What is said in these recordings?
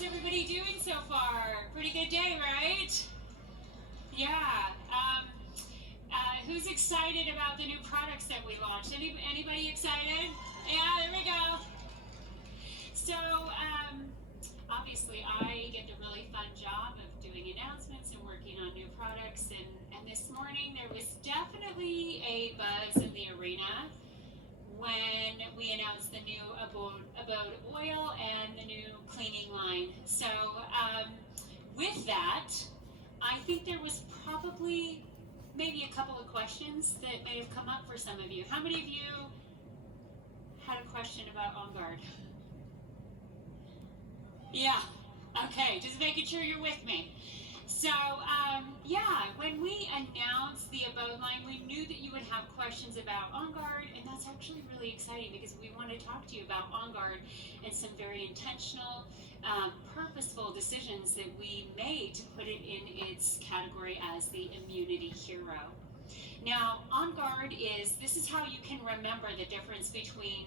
How's everybody doing so far? Pretty good day, right? Yeah. Who's excited about the new products that we launched? Anybody excited? Yeah, there we go. So, obviously, I get a really fun job of doing announcements and working on new products. And this morning, there was definitely a buzz in the arena when we announced the new abode oil and the new cleaning line. So, with that, I think there was probably maybe a couple of questions that may have come up for some of you. How many of you had a question about On Guard? Yeah, okay, just making sure you're with me. So, yeah, when we announced the abode line, we knew that you would have questions about On Guard, and that's actually really exciting because we want to talk to you about On Guard and some very intentional, purposeful decisions that we made to put it in its category as the immunity hero. Now, On Guard this is how you can remember the difference between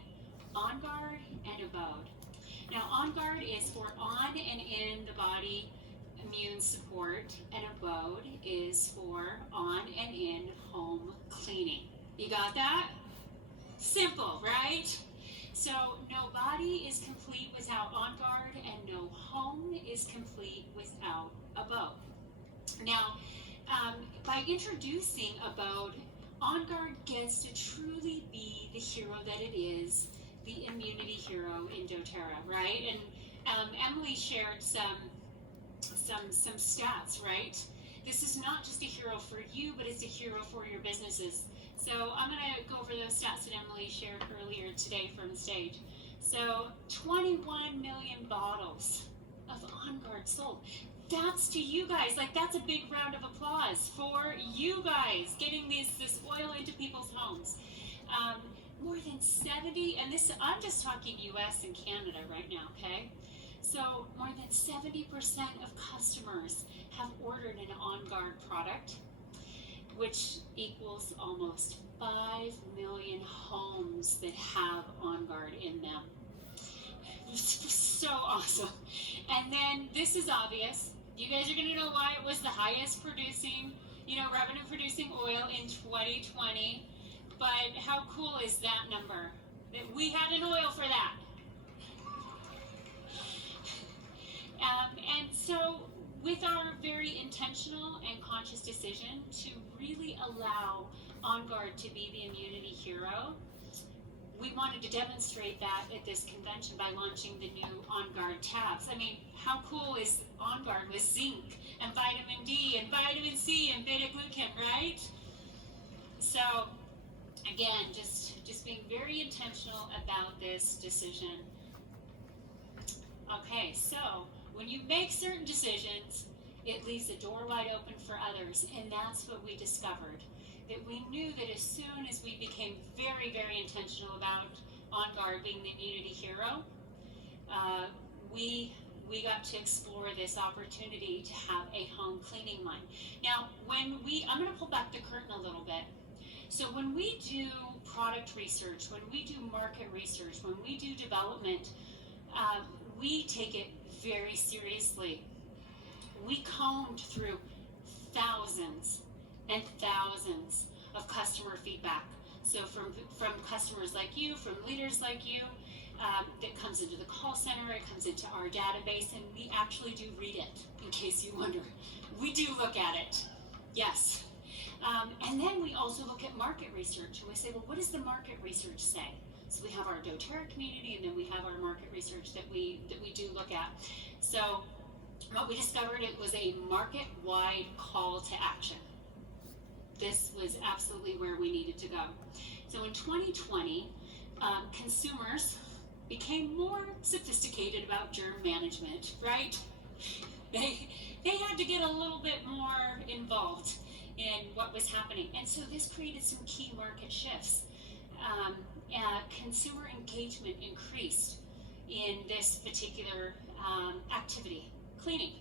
On Guard and abode. Now, On Guard is for on and in the body immune support, and abode is for on and in home cleaning. You got that? Simple, right? So no body is complete without On Guard, and no home is complete without abode. Now, by introducing abode, On Guard gets to truly be the hero that it is, the immunity hero in dōTERRA, right? And Emily shared some stats, right? This is not just a hero for you, but it's a hero for your businesses. So I'm going to go over those stats that Emily shared earlier today from the stage. So 21 million bottles of On Guard sold. That's to you guys. Like, that's a big round of applause for you guys getting this oil into people's homes. More than 70, and this, I'm just talking US and Canada right now, okay? So more than 70% of customers have ordered an On Guard product, which equals almost 5 million homes that have On Guard in them. So awesome. And then this is obvious. You guys are going to know why it was the highest producing, revenue producing oil in 2020. But how cool is that number? That we had an oil for that. And so with our very intentional and conscious decision to really allow On Guard to be the immunity hero, we wanted to demonstrate that at this convention by launching the new On Guard tabs. I mean, how cool is On Guard with zinc and vitamin D and vitamin C and beta-glucan, right? So again, just being very intentional about this decision. Okay, so when you make certain decisions, it leaves the door wide open for others, and that's what we discovered. That we knew that as soon as we became very, very intentional about On Guard being the immunity hero, we got to explore this opportunity to have a home cleaning line. Now, I'm going to pull back the curtain a little bit. So when we do product research, when we do market research, when we do development, we take it very seriously. We combed through thousands and thousands of customer feedback. So from customers like you, from leaders like you, that comes into the call center, it comes into our database, and we actually do read it, in case you wonder. We do look at it, yes. And then we also look at market research, and we say, well, what does the market research say? So we have our dōTERRA community, and then we have our market research that we do look at. So what we discovered, it was a market-wide call to action. This was absolutely where we needed to go. So in 2020, consumers became more sophisticated about germ management, right? They had to get a little bit more involved in what was happening. And so this created some key market shifts. Consumer engagement increased in this particular activity, cleaning.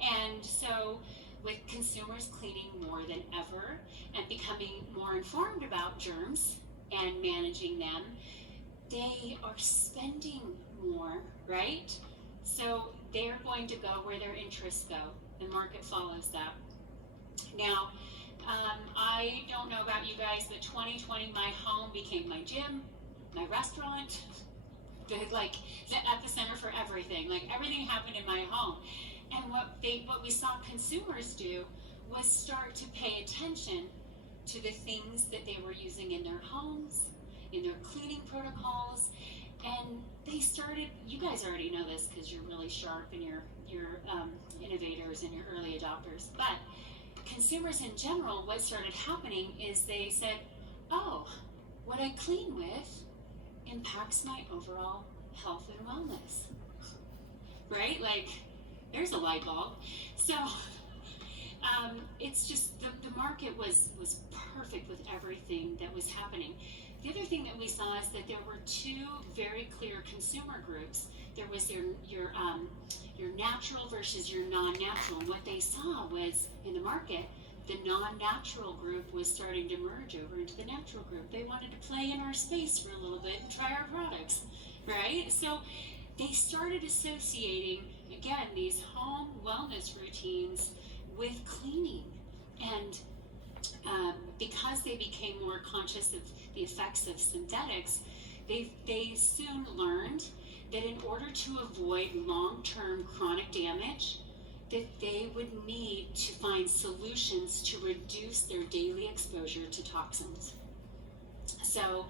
And so with consumers cleaning more than ever and becoming more informed about germs and managing them, they are spending more, right? So they're going to go where their interests go. The market follows that. Now, I don't know about you guys, but 2020, my home became my gym, my restaurant, the epicenter for everything. Like, everything happened in my home. And what we saw consumers do was start to pay attention to the things that they were using in their homes, in their cleaning protocols, and they started, you guys already know this because you're really sharp and you're innovators and you're early adopters, but consumers in general, what started happening is they said, oh, what I clean with impacts my overall health and wellness, right? Like, there's a light bulb. So it's just, the market was perfect with everything that was happening. The other thing that we saw is that there were two very clear consumer groups. There was your natural versus your non-natural. And what they saw was, in the market, the non-natural group was starting to merge over into the natural group. They wanted to play in our space for a little bit and try our products, right? So they started associating, again, these home wellness routines with cleaning. And because they became more conscious of the effects of synthetics, they soon learned that in order to avoid long-term chronic damage, that they would need to find solutions to reduce their daily exposure to toxins. So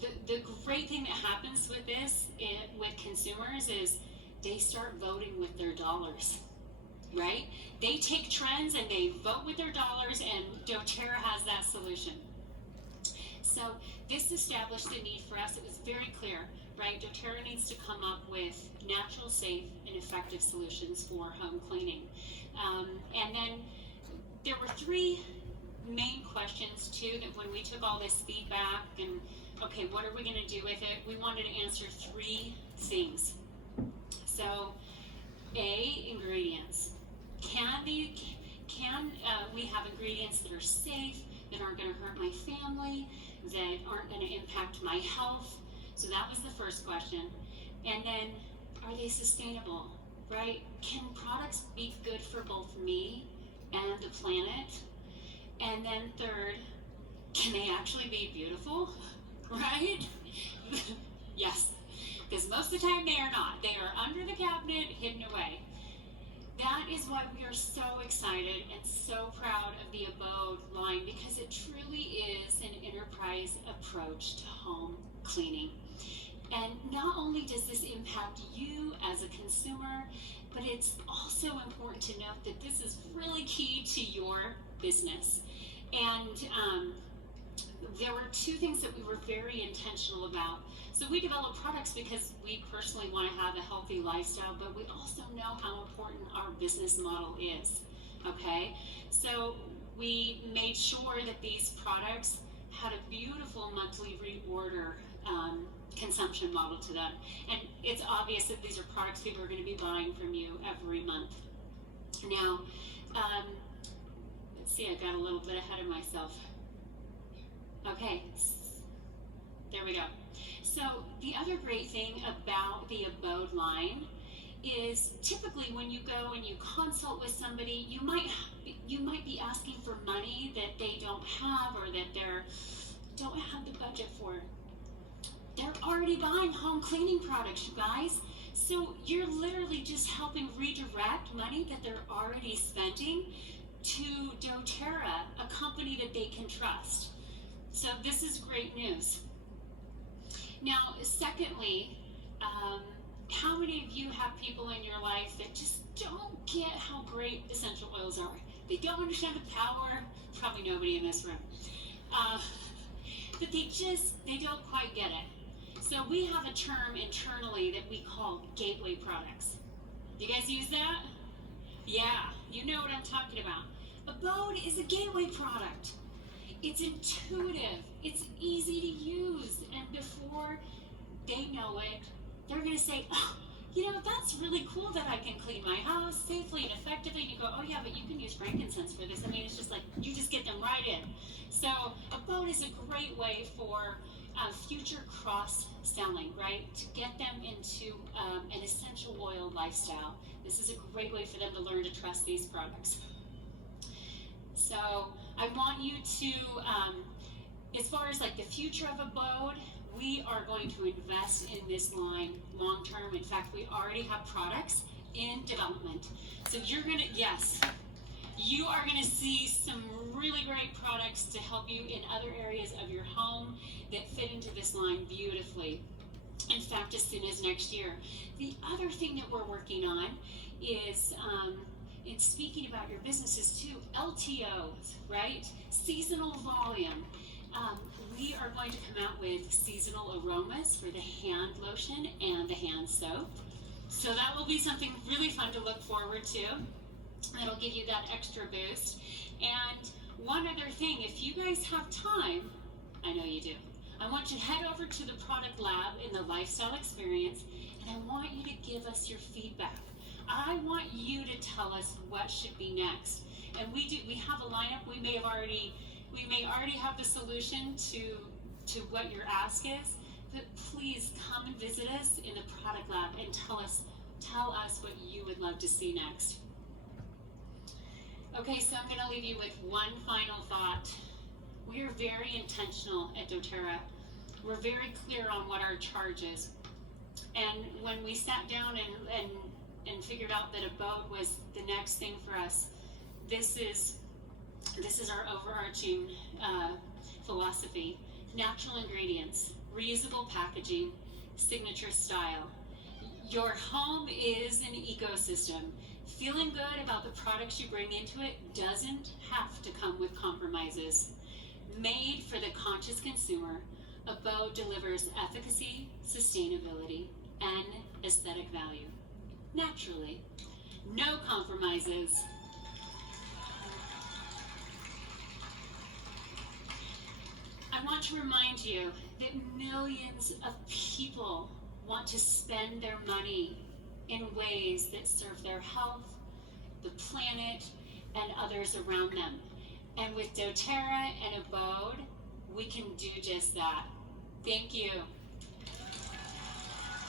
the great thing that happens with this, with consumers, is they start voting with their dollars, right? They take trends and they vote with their dollars, and dōTERRA has that solution. So this established the need for us. It was very clear, right? dōTERRA needs to come up with natural, safe, and effective solutions for home cleaning. And then there were three main questions too, that when we took all this feedback and, okay, what are we going to do with it? We wanted to answer three things. So, A, ingredients. Can we have ingredients that are safe, that aren't going to hurt my family, that aren't going to impact my health? So that was the first question. And then, are they sustainable, right? Can products be good for both me and the planet? And then third, can they actually be beautiful, right? Yes, because most of the time they are not. They are under the cabinet, hidden away. That is why we are so excited and so proud of the Abode line, because it truly is an enterprise approach to home cleaning. And not only does this impact you as a consumer, but it's also important to note that this is really key to your business. And there were two things that we were very intentional about. So we develop products because we personally want to have a healthy lifestyle, but we also know how important our business model is, okay? So we made sure that these products had a beautiful monthly reorder consumption model to them. And it's obvious that these are products people are going to be buying from you every month. Now, let's see, I got a little bit ahead of myself. Okay, there we go. So the other great thing about the Abode line is typically when you go and you consult with somebody, you might be asking for money that they don't have, or that they don't have the budget for. They're already buying home cleaning products, you guys. So you're literally just helping redirect money that they're already spending to dōTERRA, a company that they can trust. So this is great news. Now, secondly, how many of you have people in your life that just don't get how great essential oils are? They don't understand the power. Probably nobody in this room. But they don't quite get it. So we have a term internally that we call gateway products. You guys use that? Yeah, you know what I'm talking about. Abode is a gateway product. It's intuitive, it's easy to use, and before they know it, they're going to say, oh, you know, that's really cool that I can clean my house safely and effectively. And you go, oh yeah, but you can use frankincense for this. I mean, it's just like, you just get them right in. So Abode is a great way for future cross-selling, right? To get them into an essential oil lifestyle. This is a great way for them to learn to trust these products. So I want you to, as far as like the future of Abode, we are going to invest in this line long term. In fact, we already have products in development. So you're gonna, yes, you are gonna see some really great products to help you in other areas of your home that fit into this line beautifully. In fact, as soon as next year. The other thing that we're working on is, in speaking about your businesses too, LTOs, right? Seasonal volume. We are going to come out with seasonal aromas for the hand lotion and the hand soap. So that will be something really fun to look forward to. That'll give you that extra boost. And one other thing, if you guys have time, I know you do, I want you to head over to the product lab in the lifestyle experience, and I want you to give us your feedback. I want you to tell us what should be next. And we have a lineup. We may already have the solution to what your ask is, but please come and visit us in the product lab and tell us what you would love to see next. Okay, so I'm going to leave you with one final thought. We are very intentional at dōTERRA. We're very clear on what our charge is. And when we sat down and figured out that Abode was the next thing for us, this is our overarching philosophy. Natural ingredients, reusable packaging, signature style. Your home is an ecosystem. Feeling good about the products you bring into it doesn't have to come with compromises. Made for the conscious consumer, Abode delivers efficacy, sustainability, and aesthetic value. Naturally, no compromises. I want to remind you that millions of people want to spend their money in ways that serve their health, the planet, and others around them. And with dōTERRA and Abode, we can do just that. Thank you.